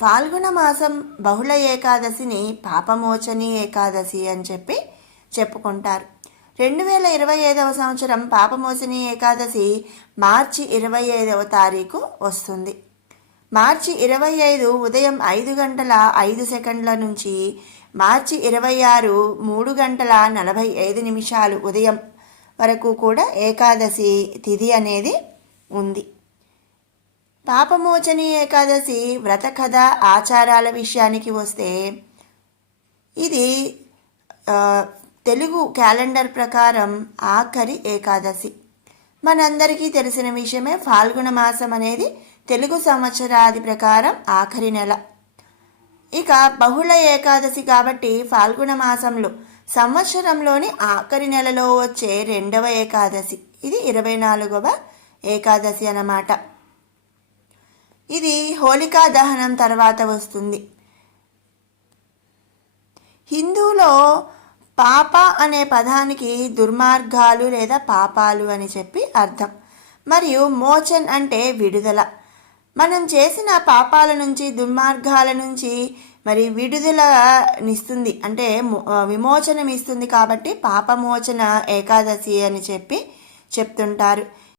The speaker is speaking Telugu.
ఫాల్గుణ మాసం బహుళ ఏకాదశిని పాపమోచని ఏకాదశి అని చెప్పి చెప్పుకుంటారు. 2025 సంవత్సరం పాపమోచని ఏకాదశి మార్చి 25వ తారీఖు వస్తుంది. మార్చి 25 ఉదయం 5 గంటల 5 సెకండ్ల నుంచి మార్చి 26 3 గంటల 45 నిమిషాలు ఉదయం వరకు కూడా ఏకాదశి తిథి అనేది ఉంది. పాపమోచని ఏకాదశి వ్రత కథ ఆచారాల విషయానికి వస్తే ఇది తెలుగు క్యాలెండర్ ప్రకారం ఆఖరి ఏకాదశి. మనందరికీ తెలిసిన విషయమే, ఫాల్గుణ మాసం అనేది తెలుగు సంవత్సరాది ప్రకారం ఆఖరి నెల. ఇక బహుళ ఏకాదశి కాబట్టి ఫాల్గుణ మాసంలో సంవత్సరంలోని ఆఖరి నెలలో వచ్చే రెండవ ఏకాదశి. ఇది 24వ ఏకాదశి అన్నమాట. ఇది హోళికా దహనం తర్వాత వస్తుంది. హిందూలో పాప అనే పదానికి దుర్మార్గాలు లేదా పాపాలు అని చెప్పి అర్థం. మరియు మోచన్ అంటే విడుదల. మనం చేసిన పాపాల నుంచి, దుర్మార్గాల నుంచి మరి విడుదలనిస్తుంది, అంటే విమోచనం ఇస్తుంది. కాబట్టి పాపమోచన ఏకాదశి అని చెప్పి చెప్తుంటారు.